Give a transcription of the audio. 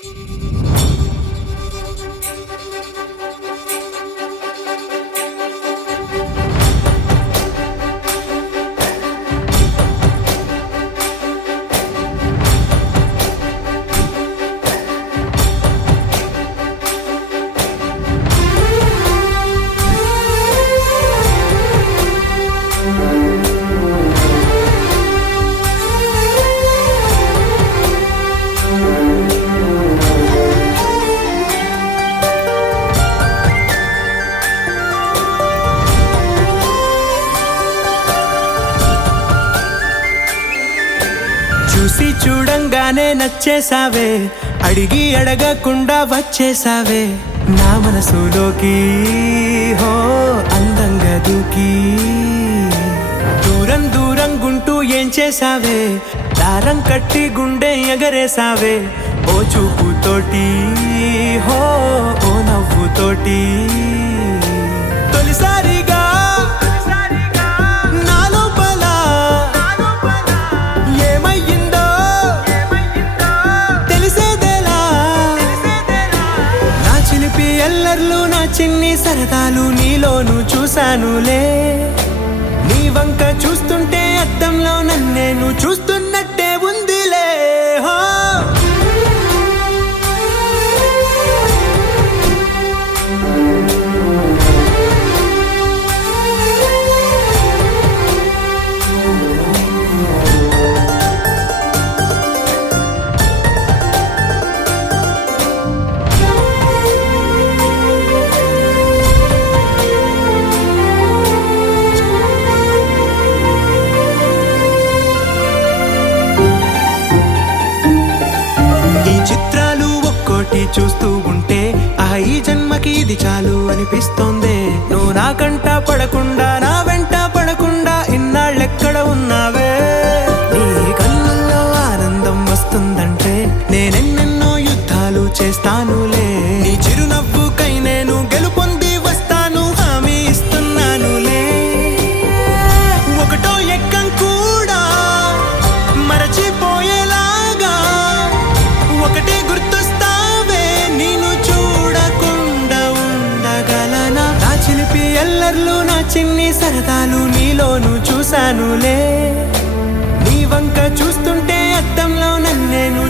చూసి చూడంగానే నచ్చేసావే, అడిగి అడగకుండా వచ్చేసావే నా మనసులోకి. హో అందంగా దూకి దూరం దూరం గుంటూ ఏం చేసావే, దారం కట్టి గుండె ఎగరేసావే ఓ చూపుతోటి. హో ఓ నవ్వుతోటి తొలిసారిగా ఎల్లర్లు నా చిన్ని సరదాలు నీలోను చూశానులే. నీ వంక చూస్తుంటే అద్దంలో నన్నేను చూస్తున్నట్టే ఉందిలే. హో చూస్తూ ఉంటే ఈ జన్మకి ఇది చాలు అనిపిస్తోందే. నువ్వు నా కంట పడకుండా నా వెంట పడకుండా ఇన్నాళ్ళెక్కడ ఉన్నావే. నీ కళ్ళల్లో ఆనందం వస్తుందంటే నేనెన్నెన్నో యుద్ధాలు చేస్తానులే. నీ చిరునవ్వుకై నేను గెలుపొంది వస్తాను, హామీ ఇస్తున్నానులే. ఒకటో ఎక్కం కూడా మరచిపోయేలాగా ఒకటే ఎల్లర్లు నా చిన్ని సరదాలు నీలోను చూశానులే. నీ వంక చూస్తుంటే అద్దంలో నన్నేను